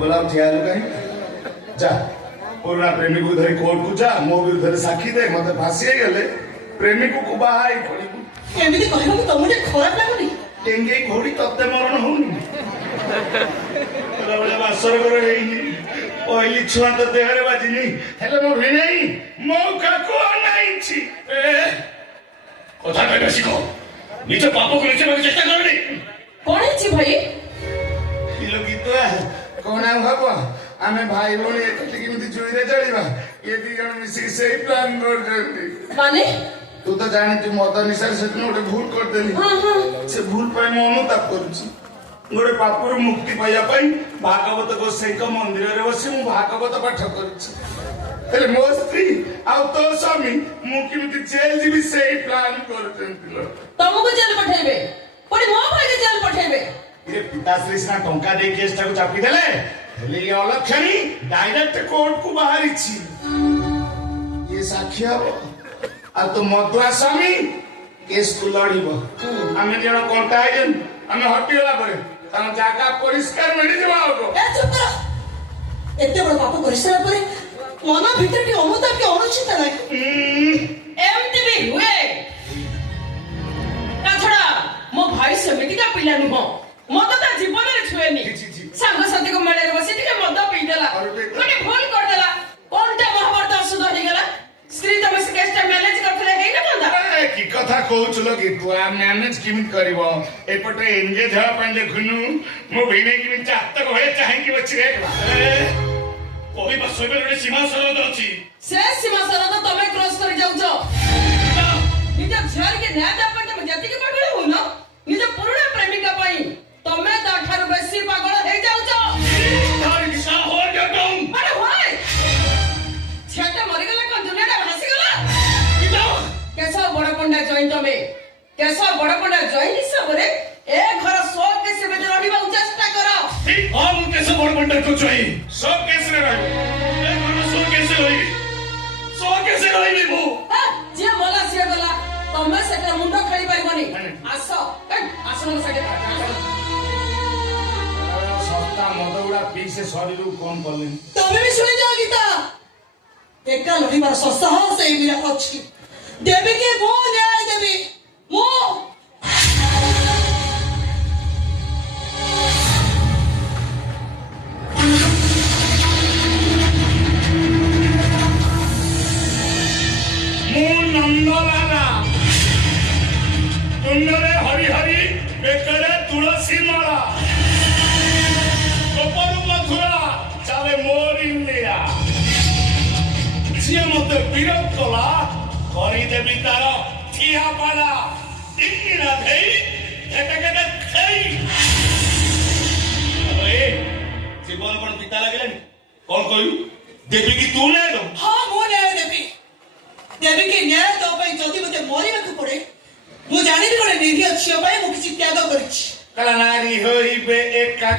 गला ठिया कहीं जा पुराना प्रेमी को धरी कोर्ट को जा मो विरुद्ध साक्षी दे मत फांसी गले प्रेमी को बाहाई पड़ी एमती कहबो कि तुमने खराब लागुनी टेंगे घोड़ी तत्ते मरण होनी बड़े बासर करे हेइनी ओइली छुआ तो देहरे बाजिनी हेले मो भिनै मौका को नाइछि কথা কইবে শিখো নিজ পাপকে নিচে রাখার চেষ্টা করনি কোন হইছি ভাই किलो गीत कौन भाव आम भाई भाई एक जुईरे चढ़ा ये दी जन मिसिक से प्लान कर माने तू तो जानी तू मद निशा से गोटे भूल करदेली से भूल पाई मैं अनुताप करुच्ची गोटे पापुर मुक्ति पाइबा भागवत गोसाई मंदिर में बस मु भागवत पाठ कर मो स्त्री आ तो स्वामी मुझे जेल जी से प्लान कर तुमको जेल पठेबे पड़ी मो भाई के जेल पठेबे ये पिताश्री सिना टंका दे केस टाको चापी देले हेले ये अलक्षणी डायरेक्ट कोर्ट को बाहरी छी ये साक्षी हो आ तो मधुआ स्वामी केस को लड़ीबो हमें जण कोंटा आइजन हमें हटिला परे तन जागा परिष्कार मिली जबा हो ए चुप कर एते बड़ पाप करिसला परे मन भीतर की अनुताप की अनुचित नाही एमती भी हुए ताछड़ा मो भाई समिति का पिला नुह मद ता जीवन रे छुएनी सांग साथी को मेले बसी टिके मद पी देला माने भूल कर देला कोनटा महाभारत अशुद्ध हो गेला स्त्री तम से केसटा मैनेज करथले हे ना बंदा की कथा कहउछ लोगी तू आ मैनेज किमित करबो एपटे एंगेज ह पन देखुनु मो भिने किमित चाहत होए चाहे कि बची रे कोई बस सोबे रे सीमा सरहद अछि से सीमा सरहद तमे क्रॉस कर जाउछो निज झर के न्याय दे पर तुम जति के पागल हो ना निज पुराना प्रेमिका पई तमे ता ठार बेसी पागल हे जाउछो तार दिशा हो गटम अरे भाई छेटा मरि गेला कोन दुनिया हसी गेला किलो कैसा बड़ा पंडा जॉइन तमे कैसा बड़ा पंडा जॉइन हिसाब रे ए घर सो के से बेदर रहिबा चेष्टा करो ठीक हम कैसे बड़ बंडर को चाहिए सब केस रे भाई ए मन सो कैसे रही मु जे मला से गला तमे से मुंडो खड़ी पाइबनी आसो आसो न सके सस्ता मदउड़ा पी से शरीर कौन करले तमे भी सुनि जाओ गीता एका लड़ीबार सस्ता हो से मेरा अछि देवी के मो न्याय देवी मो नंदलाला तुंगरे हरि हरि बेकरे तुलसी माला कपर मथुरा चाले मोर इंडिया जे मते विरोध कला करी देबी तार ठिया पाला इंगिना देई एटा खई अरे जीवन कोन पिता लागेलानी कोन कहू देबी की तू नै दो हां मो न्याय देवी देवी के न्याय तो पई जदी मते मरिबा को पड़े मु जानि भी कोन निधि अछि पई मु किछि त्याग करिछि कला नारी होइबे एका